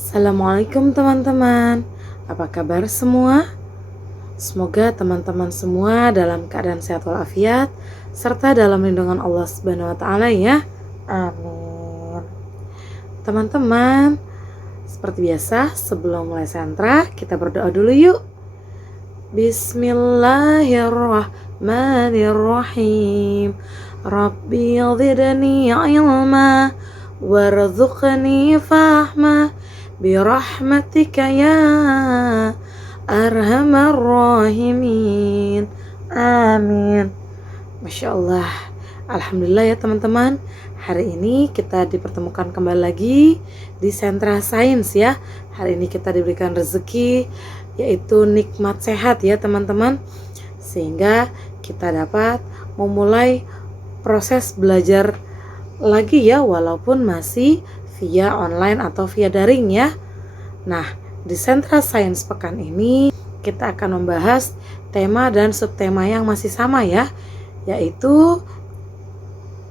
Assalamualaikum teman-teman. Apa kabar semua? Semoga teman-teman semua dalam keadaan sehat walafiat serta dalam lindungan Allah Subhanahu wa taala ya. Amin. Teman-teman, seperti biasa sebelum mulai sentra kita berdoa dulu yuk. Bismillahirrahmanirrahim. Rabbi zidni ilma warzuqni fahma birahmatika ya arhamar rahimin. Amin. Masya Allah. Alhamdulillah ya teman-teman. Hari ini kita dipertemukan kembali lagi di Sentra Sains ya. Hari ini kita diberikan rezeki yaitu nikmat sehat ya teman-teman, sehingga kita dapat memulai proses belajar lagi ya, walaupun masih via online atau via daring ya. Nah, di Sentra Sains pekan ini kita akan membahas tema dan subtema yang masih sama ya, yaitu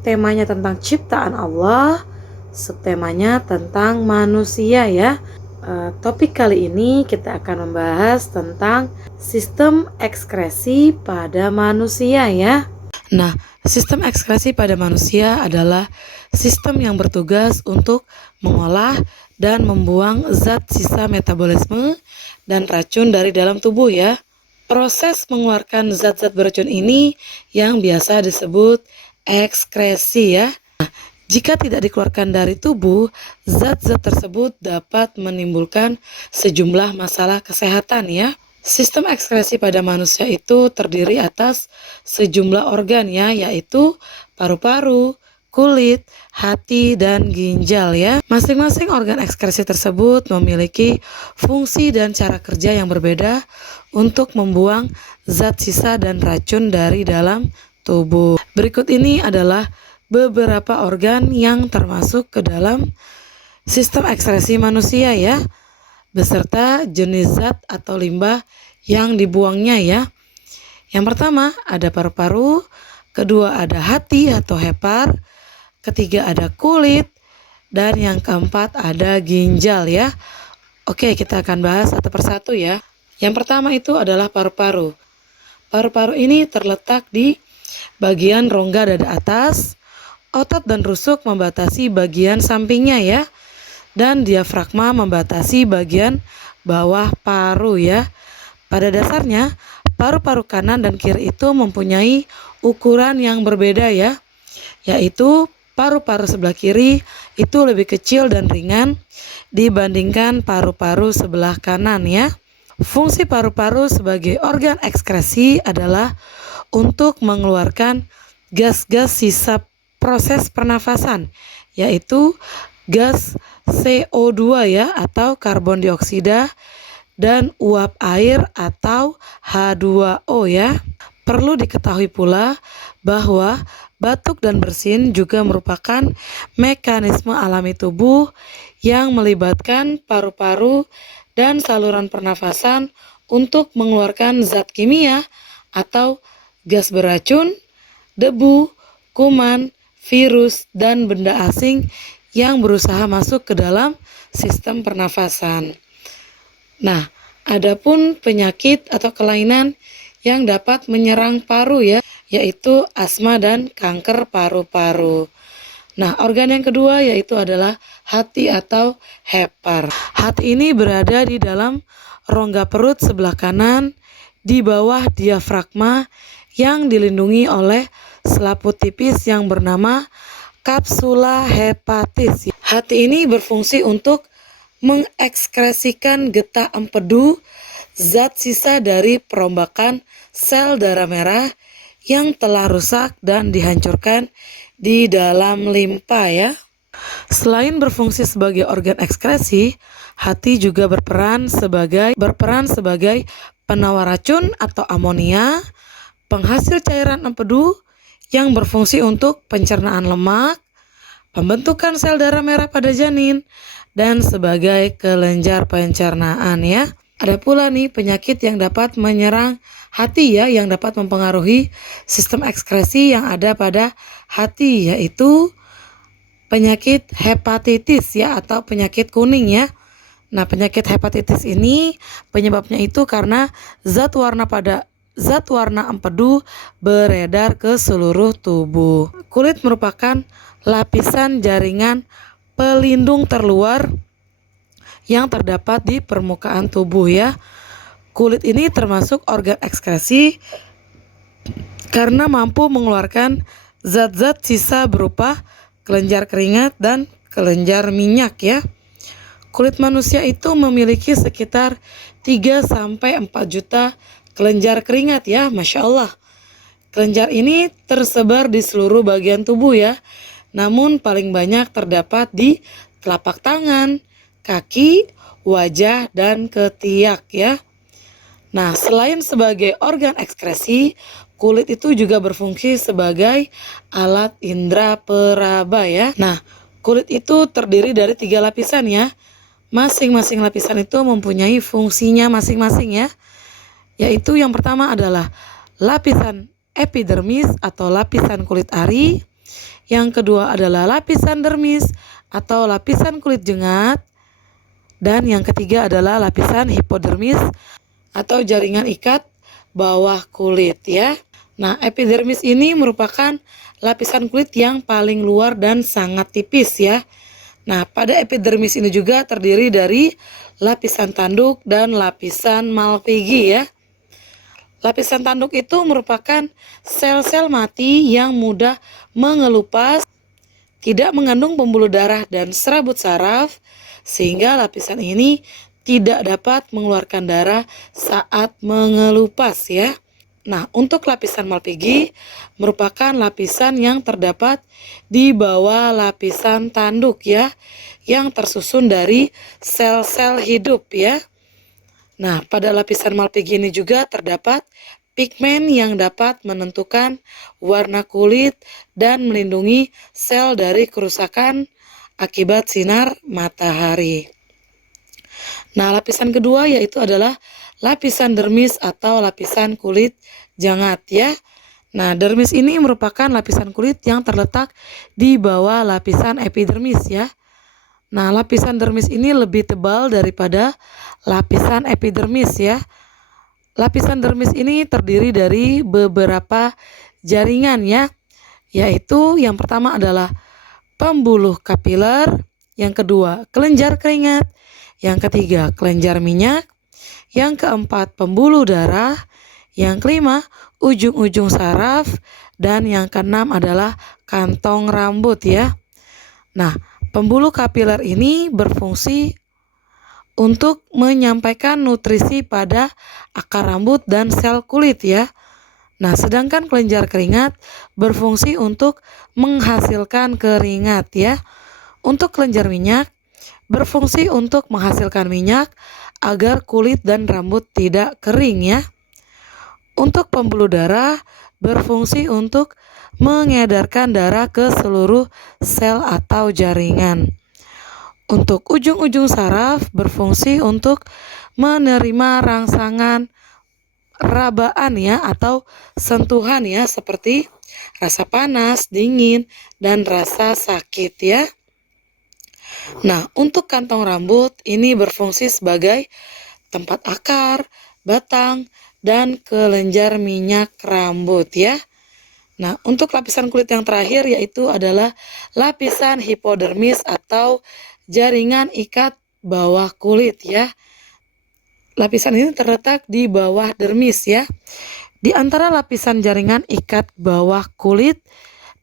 temanya tentang ciptaan Allah, subtemanya tentang manusia ya. Topik kali ini kita akan membahas tentang sistem ekskresi pada manusia ya. Nah, sistem ekskresi pada manusia adalah sistem yang bertugas untuk mengolah dan membuang zat sisa metabolisme dan racun dari dalam tubuh ya. Proses mengeluarkan zat-zat beracun ini yang biasa disebut ekskresi ya. Jika tidak dikeluarkan dari tubuh, zat-zat tersebut dapat menimbulkan sejumlah masalah kesehatan ya. Sistem ekskresi pada manusia itu terdiri atas sejumlah organ ya, yaitu paru-paru, kulit, hati, dan ginjal ya. Masing-masing organ ekskresi tersebut memiliki fungsi dan cara kerja yang berbeda untuk membuang zat sisa dan racun dari dalam tubuh. Berikut ini adalah beberapa organ yang termasuk ke dalam sistem ekskresi manusia ya, beserta jenis zat atau limbah yang dibuangnya ya. Yang pertama ada paru-paru, kedua ada hati atau hepar, ketiga ada kulit, dan yang keempat ada ginjal ya. Oke, kita akan bahas satu persatu ya. Yang pertama itu adalah paru-paru. Paru-paru ini terletak di bagian rongga dada atas. Otot dan rusuk membatasi bagian sampingnya ya, dan diafragma membatasi bagian bawah paru ya. Pada dasarnya, paru-paru kanan dan kiri itu mempunyai ukuran yang berbeda ya, yaitu paru-paru sebelah kiri itu lebih kecil dan ringan dibandingkan paru-paru sebelah kanan ya. Fungsi paru-paru sebagai organ ekskresi adalah untuk mengeluarkan gas-gas sisa proses pernafasan, yaitu gas CO2 ya atau karbon dioksida, dan uap air atau H2O ya. Perlu diketahui pula bahwa batuk dan bersin juga merupakan mekanisme alami tubuh yang melibatkan paru-paru dan saluran pernafasan untuk mengeluarkan zat kimia atau gas beracun, debu, kuman, virus, dan benda asing yang berusaha masuk ke dalam sistem pernafasan. Nah, adapun penyakit atau kelainan yang dapat menyerang paru ya, yaitu asma dan kanker paru-paru. Nah, organ yang kedua yaitu adalah hati atau hepar. Hati ini berada di dalam rongga perut sebelah kanan di bawah diafragma yang dilindungi oleh selaput tipis yang bernama kapsula hepatis. Hati ini berfungsi untuk mengekskresikan getah empedu, zat sisa dari perombakan sel darah merah yang telah rusak dan dihancurkan di dalam limpa ya. Selain berfungsi sebagai organ ekskresi, hati juga berperan sebagai penawar racun atau amonia, penghasil cairan empedu yang berfungsi untuk pencernaan lemak, pembentukan sel darah merah pada janin, dan sebagai kelenjar pencernaan ya. Ada pula nih penyakit yang dapat menyerang hati ya, yang dapat mempengaruhi sistem ekskresi yang ada pada hati, yaitu penyakit hepatitis ya atau penyakit kuning ya. Nah, penyakit hepatitis ini penyebabnya itu karena zat warna empedu beredar ke seluruh tubuh. Kulit merupakan lapisan jaringan pelindung terluar yang terdapat di permukaan tubuh ya. Kulit ini termasuk organ ekskresi karena mampu mengeluarkan zat-zat sisa berupa kelenjar keringat dan kelenjar minyak ya. Kulit manusia itu memiliki sekitar 3-4 juta kelenjar keringat ya, Masya Allah. Kelenjar ini tersebar di seluruh bagian tubuh ya, namun paling banyak terdapat di telapak tangan, kaki, wajah, dan ketiak ya. Nah, selain sebagai organ ekskresi, kulit itu juga berfungsi sebagai alat indera peraba ya. Nah, kulit itu terdiri dari 3 lapisan ya. Masing-masing lapisan itu mempunyai fungsinya masing-masing ya. Yaitu yang pertama adalah lapisan epidermis atau lapisan kulit ari. Yang kedua adalah lapisan dermis atau lapisan kulit jengat. Dan yang ketiga adalah lapisan hipodermis atau jaringan ikat bawah kulit ya. Nah, epidermis ini merupakan lapisan kulit yang paling luar dan sangat tipis ya. Nah, pada epidermis ini juga terdiri dari lapisan tanduk dan lapisan Malpighi ya. Lapisan tanduk itu merupakan sel-sel mati yang mudah mengelupas, tidak mengandung pembuluh darah dan serabut saraf, sehingga lapisan ini tidak dapat mengeluarkan darah saat mengelupas ya. Nah, untuk lapisan Malpighi merupakan lapisan yang terdapat di bawah lapisan tanduk ya, yang tersusun dari sel-sel hidup ya. Nah, pada lapisan Malpighi ini juga terdapat pigmen yang dapat menentukan warna kulit dan melindungi sel dari kerusakan akibat sinar matahari. Nah, lapisan kedua yaitu adalah lapisan dermis atau lapisan kulit jengat ya. Nah, dermis ini merupakan lapisan kulit yang terletak di bawah lapisan epidermis ya. Nah, lapisan dermis ini lebih tebal daripada lapisan epidermis ya. Lapisan dermis ini terdiri dari beberapa jaringan ya. Yaitu yang pertama adalah pembuluh kapiler, yang kedua kelenjar keringat, yang ketiga kelenjar minyak, yang keempat pembuluh darah, yang kelima ujung-ujung saraf, dan yang keenam adalah kantong rambut ya. Nah, pembuluh kapiler ini berfungsi untuk menyampaikan nutrisi pada akar rambut dan sel kulit ya. Nah, sedangkan kelenjar keringat berfungsi untuk menghasilkan keringat ya. Untuk kelenjar minyak berfungsi untuk menghasilkan minyak agar kulit dan rambut tidak kering ya. Untuk pembuluh darah berfungsi untuk mengedarkan darah ke seluruh sel atau jaringan. Untuk ujung-ujung saraf berfungsi untuk menerima rangsangan rabaan ya atau sentuhan ya, seperti rasa panas, dingin, dan rasa sakit ya. Nah, untuk kantong rambut ini berfungsi sebagai tempat akar, batang, dan kelenjar minyak rambut ya. Nah, untuk lapisan kulit yang terakhir yaitu adalah lapisan hipodermis atau jaringan ikat bawah kulit ya. Lapisan ini terletak di bawah dermis ya. Di antara lapisan jaringan ikat bawah kulit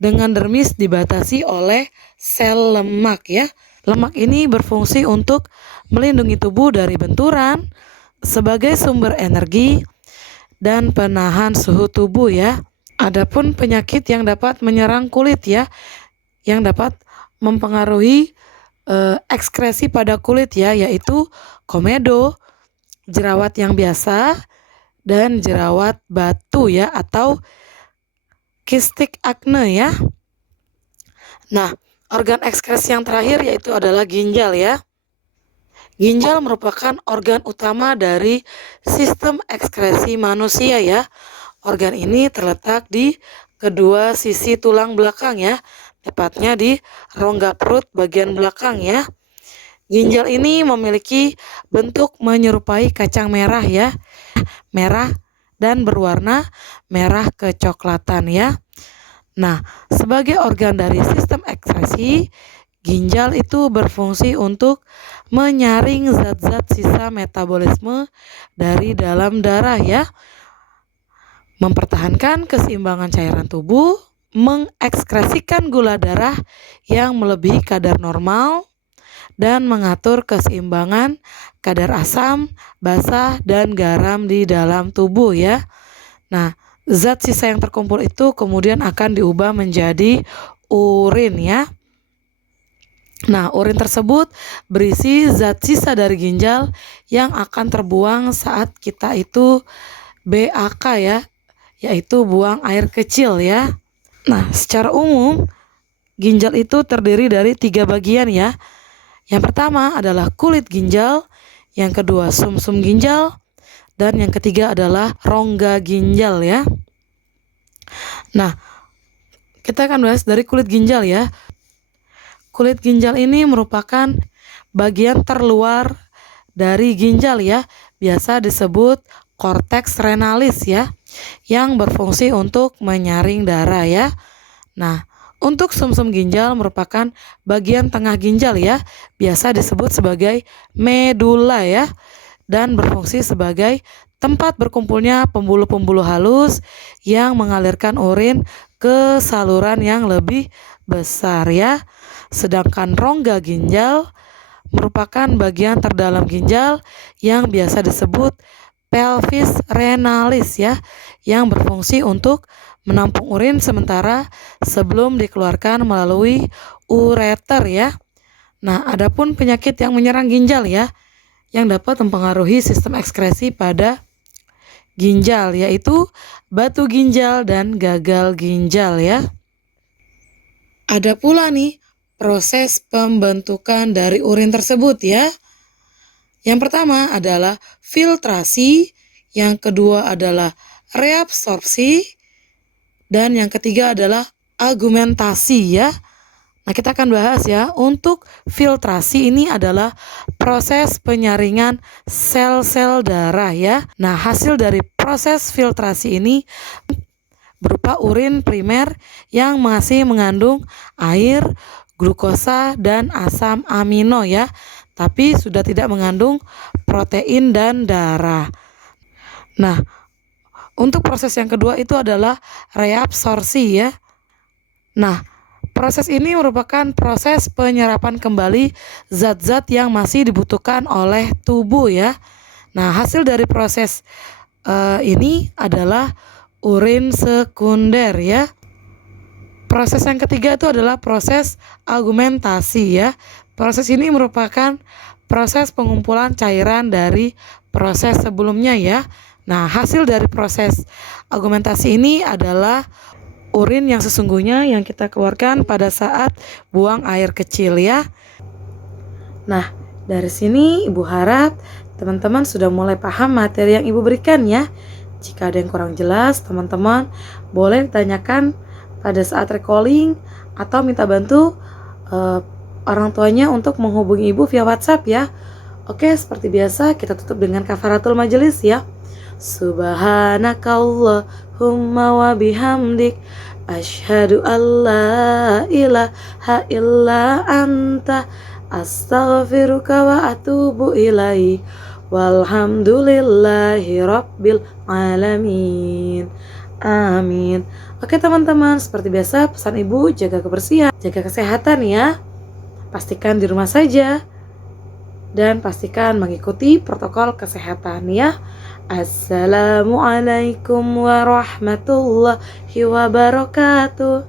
dengan dermis dibatasi oleh sel lemak ya. Lemak ini berfungsi untuk melindungi tubuh dari benturan, sebagai sumber energi, dan penahan suhu tubuh ya. Adapun penyakit yang dapat menyerang kulit ya, yang dapat mempengaruhi ekskresi pada kulit ya, yaitu komedo, jerawat yang biasa, dan jerawat batu ya atau kistik akne ya. Nah, organ ekskresi yang terakhir yaitu adalah ginjal ya. Ginjal merupakan organ utama dari sistem ekskresi manusia ya. Organ ini terletak di kedua sisi tulang belakang ya, tepatnya di rongga perut bagian belakang ya. Ginjal ini memiliki bentuk menyerupai kacang merah ya, merah dan berwarna merah kecoklatan ya. Nah, sebagai organ dari sistem ekskresi, ginjal itu berfungsi untuk menyaring zat-zat sisa metabolisme dari dalam darah ya, mempertahankan keseimbangan cairan tubuh, mengekskresikan gula darah yang melebihi kadar normal, dan mengatur keseimbangan kadar asam, basa, dan garam di dalam tubuh ya. Nah, zat sisa yang terkumpul itu kemudian akan diubah menjadi urin ya. Nah, urin tersebut berisi zat sisa dari ginjal yang akan terbuang saat kita itu BAK ya, yaitu buang air kecil ya. Nah, secara umum ginjal itu terdiri dari 3 bagian ya. Yang pertama adalah kulit ginjal, yang kedua sumsum ginjal, dan yang ketiga adalah rongga ginjal ya. Nah, kita akan bahas dari kulit ginjal ya. Kulit ginjal ini merupakan bagian terluar dari ginjal ya, biasa disebut korteks renalis ya, yang berfungsi untuk menyaring darah ya. Nah, untuk sumsum ginjal merupakan bagian tengah ginjal ya, biasa disebut sebagai medula ya, dan berfungsi sebagai tempat berkumpulnya pembuluh-pembuluh halus yang mengalirkan urin ke saluran yang lebih besar ya. Sedangkan rongga ginjal merupakan bagian terdalam ginjal yang biasa disebut pelvis renalis ya, yang berfungsi untuk menampung urin sementara sebelum dikeluarkan melalui ureter ya. Nah, adapun penyakit yang menyerang ginjal ya, yang dapat mempengaruhi sistem ekskresi pada ginjal, yaitu batu ginjal dan gagal ginjal ya. Ada pula nih proses pembentukan dari urin tersebut ya. Yang pertama adalah filtrasi, yang kedua adalah reabsorpsi, dan yang ketiga adalah agumentasi ya. Nah, kita akan bahas ya. Untuk filtrasi ini adalah proses penyaringan sel-sel darah ya. Nah, hasil dari proses filtrasi ini berupa urin primer yang masih mengandung air, glukosa, dan asam amino ya, tapi sudah tidak mengandung protein dan darah. Nah, untuk proses yang kedua itu adalah reabsorpsi ya. Nah, proses ini merupakan proses penyerapan kembali zat-zat yang masih dibutuhkan oleh tubuh ya. Nah, hasil dari proses ini adalah urin sekunder ya. Proses yang ketiga itu adalah proses agumentasi ya. Proses ini merupakan proses pengumpulan cairan dari proses sebelumnya ya. Nah, hasil dari proses agumentasi ini adalah urin yang sesungguhnya yang kita keluarkan pada saat buang air kecil ya. Nah, dari sini Ibu harap teman-teman sudah mulai paham materi yang Ibu berikan ya. Jika ada yang kurang jelas, teman-teman boleh ditanyakan pada saat recalling atau minta bantu orang tuanya untuk menghubungi Ibu via WhatsApp ya. Oke, seperti biasa kita tutup dengan kafaratul majelis ya. Subhanakallahumma wa bihamdik asyhadu alla ilaha illa anta astaghfiruka wa atubu ilaik. Walhamdulillahi rabbil alamin. Amin. Oke teman-teman, seperti biasa pesan Ibu jaga kebersihan, jaga kesehatan ya. Pastikan di rumah saja dan pastikan mengikuti protokol kesehatan ya. Assalamualaikum warahmatullahi wabarakatuh.